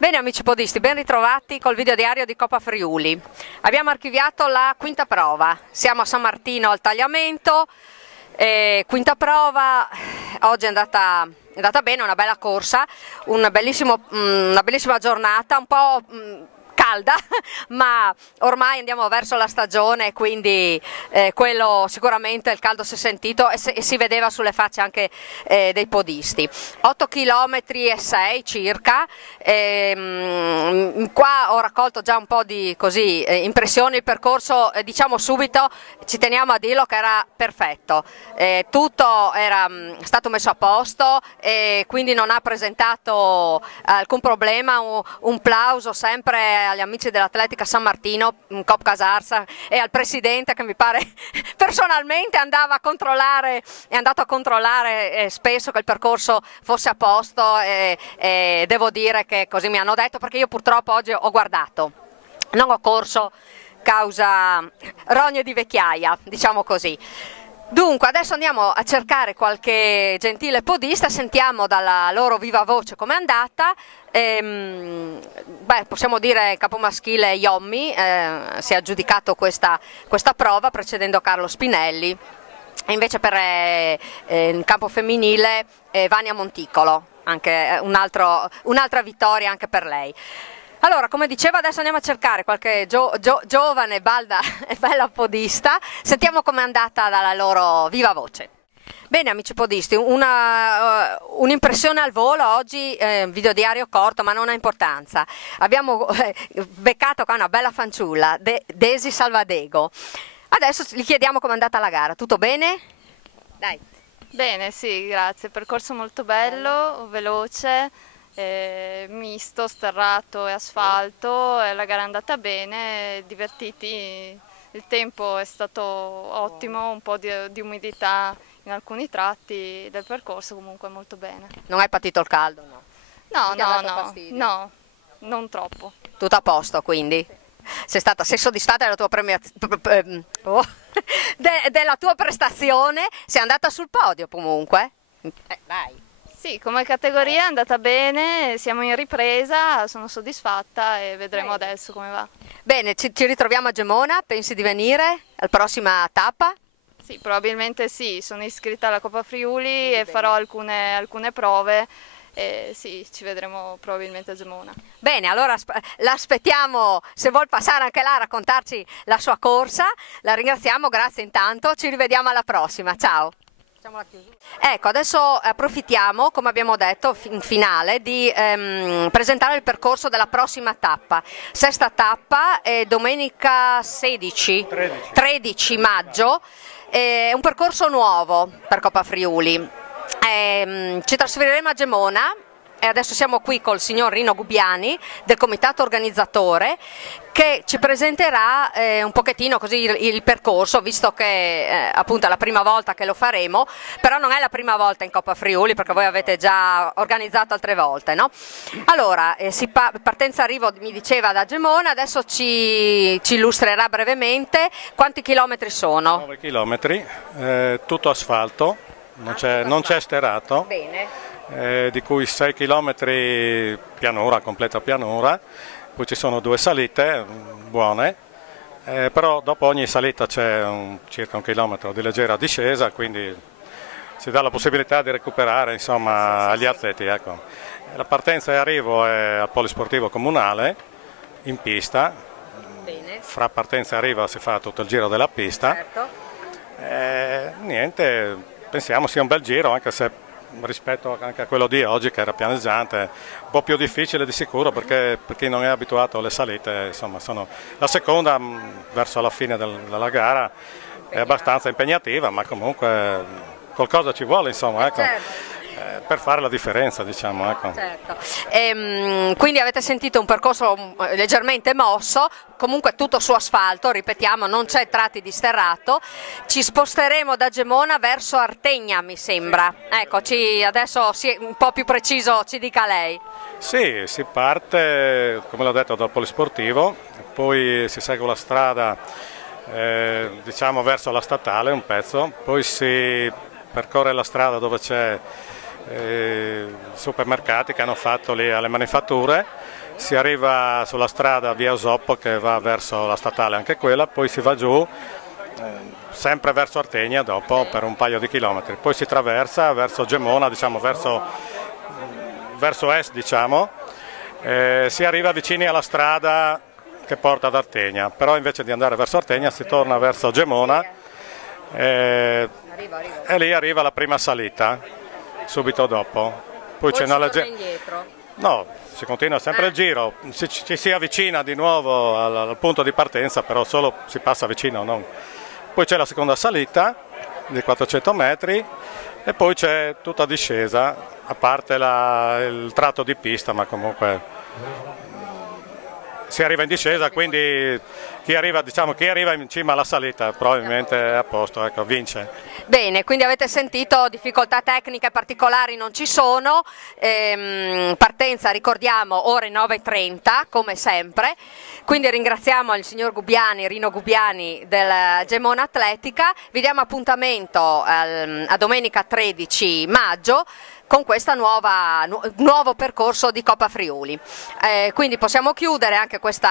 Bene amici podisti, ben ritrovati col video diario di Coppa Friuli. Abbiamo archiviato la quinta prova, siamo a San Martino al tagliamento, quinta prova, oggi è andata bene, una bella corsa, una bellissima giornata, un po' calda, ma ormai andiamo verso la stagione, quindi quello sicuramente il caldo si è sentito e si vedeva sulle facce anche dei podisti. 8 km e 6 circa, qua ho raccolto già un po' di impressioni. Il percorso, diciamo subito, ci teniamo a dirlo che era perfetto, tutto era stato messo a posto e quindi non ha presentato alcun problema. Un plauso sempre agli amici dell'Atletica San Martino, Cop Casarsa, e al presidente che mi pare personalmente è andato a controllare spesso che il percorso fosse a posto, e devo dire che così mi hanno detto, perché io purtroppo oggi ho guardato, non ho corso causa rogne di vecchiaia, diciamo così. Dunque adesso andiamo a cercare qualche gentile podista, sentiamo dalla loro viva voce com'è andata. Possiamo dire capomaschile Iommi si è aggiudicato questa prova precedendo Carlo Spinelli, e invece per il campo femminile Vania Monticolo, anche un'altra vittoria anche per lei. Allora, come dicevo, adesso andiamo a cercare qualche giovane bella podista, sentiamo com'è andata dalla loro viva voce. Bene amici podisti, un'impressione al volo oggi, video diario corto ma non ha importanza. Abbiamo beccato qua una bella fanciulla, Desi Salvadego. Adesso gli chiediamo com'è andata la gara, tutto bene? Dai. Bene, sì, grazie, percorso molto bello, veloce, misto, sterrato e asfalto, la gara è andata bene, divertiti, il tempo è stato ottimo, un po' di umidità in alcuni tratti del percorso, comunque molto bene. Non hai patito il caldo? No, no, non troppo. Tutto a posto quindi? Sei soddisfatta della tua della tua prestazione? Sei andata sul podio comunque? Vai. Sì, come categoria è andata bene, siamo in ripresa, sono soddisfatta e vedremo adesso come va. Bene, ci ritroviamo a Gemona, pensi di venire alla prossima tappa? Sì, probabilmente sì, sono iscritta alla Coppa Friuli e farò alcune prove. Sì, ci vedremo probabilmente a Gemona. Bene, allora l'aspettiamo, se vuol passare anche là a raccontarci la sua corsa. La ringraziamo, grazie intanto, ci rivediamo alla prossima, ciao. Ecco, adesso approfittiamo, come abbiamo detto in finale, di presentare il percorso della prossima tappa. Sesta tappa è domenica 13 maggio, è un percorso nuovo per Coppa Friuli. Ci trasferiremo a Gemona e adesso siamo qui col signor Rino Gubbiani del comitato organizzatore, che ci presenterà un pochettino così il percorso, visto che appunto è la prima volta che lo faremo, però non è la prima volta in Coppa Friuli, perché voi avete già organizzato altre volte, no? Allora, partenza arrivo mi diceva da Gemona, adesso ci illustrerà brevemente quanti chilometri sono. 9 chilometri, tutto asfalto, non c'è sterato. Bene. Di cui 6 km pianura, completa pianura, poi ci sono 2 salite buone, però dopo ogni salita c'è circa 1 chilometro di leggera discesa, quindi si dà la possibilità di recuperare, insomma, agli atleti. Ecco. La partenza e arrivo è al polisportivo comunale, in pista. Bene. Fra partenza e arrivo si fa tutto il giro della pista. Certo. Niente, pensiamo sia un bel giro, anche se rispetto anche a quello di oggi, che era pianeggiante, un po' più difficile di sicuro, perché per chi non è abituato alle salite, insomma, la seconda verso la fine della gara è abbastanza impegnativa, ma comunque qualcosa ci vuole, insomma, ecco. Certo. Per fare la differenza, diciamo, ecco. Certo. Quindi avete sentito un percorso leggermente mosso, comunque tutto su asfalto, ripetiamo, non c'è tratti di sterrato. Ci sposteremo da Gemona verso Artegna, mi sembra. Ecco, adesso un po' più preciso ci dica lei. Sì, si parte, come l'ho detto, dal polisportivo, poi si segue la strada, diciamo, verso la statale un pezzo, poi si percorre la strada dove c'è supermercati che hanno fatto lì alle manifatture, si arriva sulla strada via Osoppo che va verso la statale anche quella, poi si va giù sempre verso Artegna dopo per un paio di chilometri, poi si traversa verso Gemona, diciamo verso est, diciamo, si arriva vicini alla strada che porta ad Artegna, però invece di andare verso Artegna si torna verso Gemona e lì arriva la prima salita subito dopo. Poi c'è una indietro. No, si continua sempre il giro, ci si avvicina di nuovo al punto di partenza, però solo si passa vicino, non. Poi c'è la seconda salita di 400 metri e poi c'è tutta discesa, a parte il tratto di pista, ma comunque si arriva in discesa, quindi chi arriva in cima alla salita probabilmente è a posto, ecco, vince. Bene, quindi avete sentito, difficoltà tecniche particolari non ci sono, partenza ricordiamo ore 9:30 come sempre, quindi ringraziamo il signor Gubbiani, Rino Gubbiani del Gemona Atletica, vi diamo appuntamento a domenica 13 maggio con questo nuovo percorso di Coppa Friuli. Quindi possiamo chiudere anche questo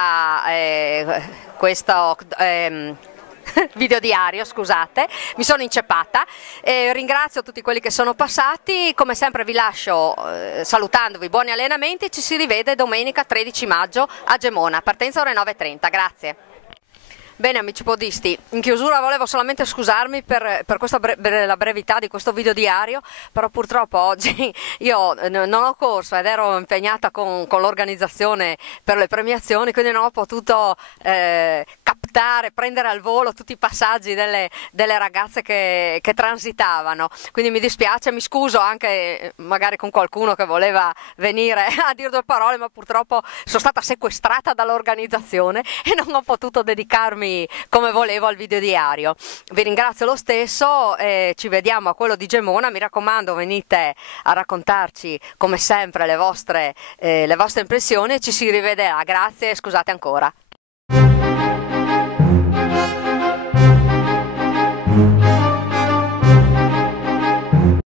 video diario, scusate, mi sono inceppata. Ringrazio tutti quelli che sono passati, come sempre vi lascio salutandovi, buoni allenamenti, ci si rivede domenica 13 maggio a Gemona, partenza ore 9:30, grazie. Bene amici podisti, in chiusura volevo solamente scusarmi per la brevità di questo video diario, però purtroppo oggi io non ho corso ed ero impegnata con l'organizzazione per le premiazioni, quindi non ho potuto captare, prendere al volo tutti i passaggi delle ragazze che transitavano, quindi mi dispiace, mi scuso anche magari con qualcuno che voleva venire a dire 2 parole, ma purtroppo sono stata sequestrata dall'organizzazione e non ho potuto dedicarmi come volevo al video diario. Vi ringrazio lo stesso, ci vediamo a quello di Gemona, mi raccomando venite a raccontarci come sempre le vostre impressioni e ci si rivedrà, grazie e scusate ancora.